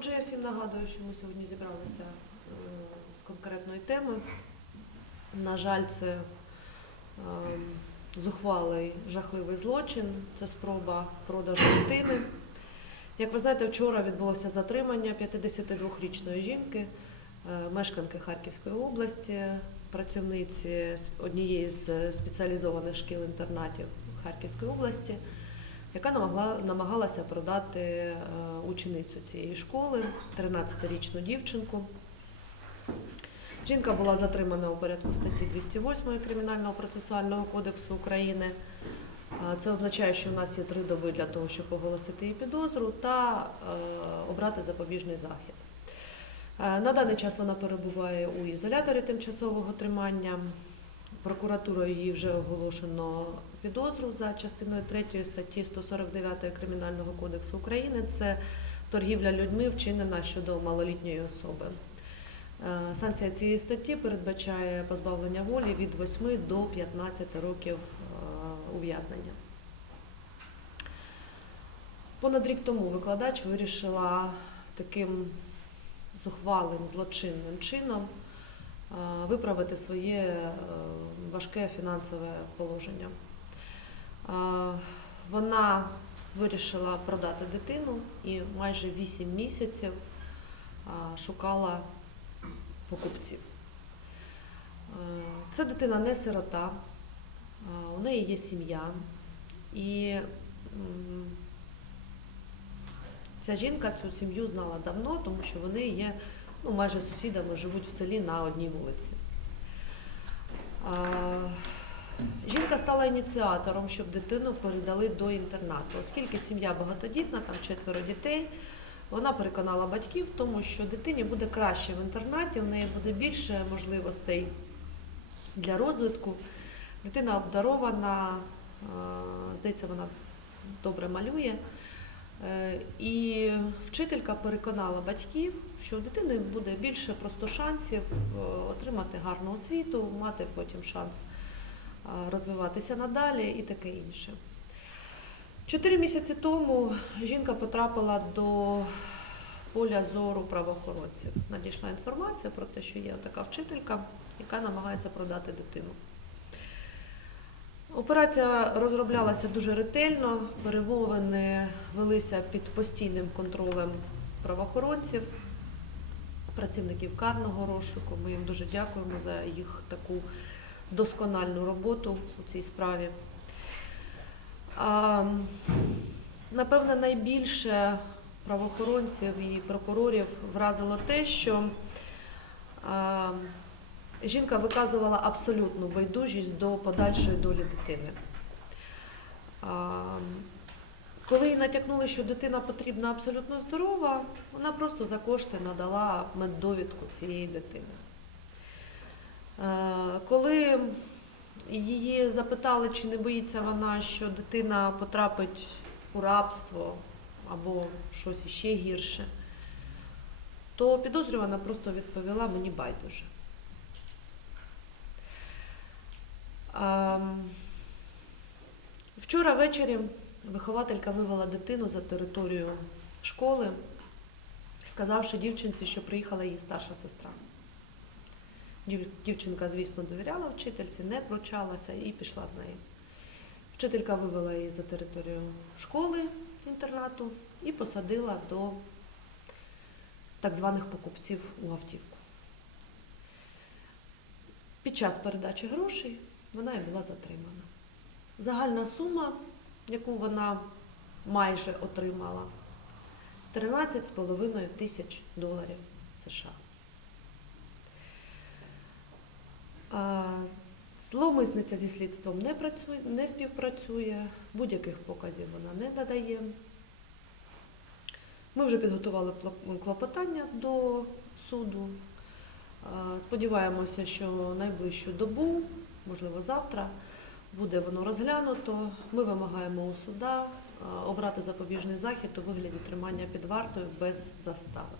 Отже, я всім нагадую, що ми сьогодні зібралися е, з конкретної теми. На жаль, це е, зухвалий жахливий злочин, це спроба продажу дитини. Як ви знаєте, вчора відбулося затримання 52-річної жінки, е, мешканки Харківської області, працівниці однієї з спеціалізованих шкіл-інтернатів Харківської області, яка намагалася продати е, ученицю цієї школи, 13-річну дівчинку. Жінка була затримана у порядку статті 208 Кримінального процесуального кодексу України. Це означає, що у нас є три доби для того, щоб оголосити її підозру та е, обрати запобіжний захід. Е, На даний час вона перебуває у ізоляторі тимчасового тримання. Прокуратурою її вже оголошено підозру за частиною 3 статті 149 Кримінального кодексу України. Це торгівля людьми вчинена щодо малолітньої особи. Е, Санкція цієї статті передбачає позбавлення волі від 8 до 15 років е, ув'язнення. Понад рік тому викладач вирішила таким зухвалим злочинним чином виправити своє е, важке фінансове положення. Е, Вона вирішила продати дитину і майже 8 місяців е, шукала покупців. Е, Ця дитина не сирота, е, у неї є сім'я. І ця жінка цю сім'ю знала давно, тому що вони є ну, майже сусідами, живуть в селі на одній вулиці. Жінка стала ініціатором, щоб дитину передали до інтернату, оскільки сім'я багатодітна, там четверо дітей. Вона переконала батьків в тому, що дитині буде краще в інтернаті, в неї буде більше можливостей для розвитку. Дитина обдарована, здається, вона добре малює. Е, І вчителька переконала батьків, що у дитини буде більше просто шансів е, отримати гарну освіту, мати потім шанс е, розвиватися надалі і таке інше. Чотири місяці тому жінка потрапила до поля зору правоохоронців. Надійшла інформація про те, що є така вчителька, яка намагається продати дитину. Операція розроблялася дуже ретельно, перемовини велися під постійним контролем правоохоронців, працівників карного розшуку. Ми їм дуже дякуємо за їх таку доскональну роботу у цій справі. Напевне, найбільше правоохоронців і прокурорів вразило те, що жінка виказувала абсолютну байдужість до подальшої долі дитини. Коли їй натякнули, що дитина потрібна абсолютно здорова, вона просто за кошти надала меддовідку цієї дитини. Коли її запитали, чи не боїться вона, що дитина потрапить у рабство або щось іще гірше, то підозрювана просто відповіла мені байдуже. Вчора ввечері вихователька вивела дитину за територію школи, сказавши дівчинці, що приїхала її старша сестра. Дівчинка, звісно, довіряла вчительці, не пручалася і пішла з нею. Вчителька вивела її за територію школи інтернату і посадила до так званих покупців у автівку. Під час передачі грошей вона і була затримана. Загальна сума, яку вона майже отримала, 13,5 тисяч доларів США. Зловмисниця зі слідством не працює, не співпрацює, будь-яких показів вона не надає. Ми вже підготували клопотання до суду. Сподіваємося, що найближчу добу, можливо, завтра, буде воно розглянуто. Ми вимагаємо у суда обрати запобіжний захід у вигляді тримання під вартою без застави.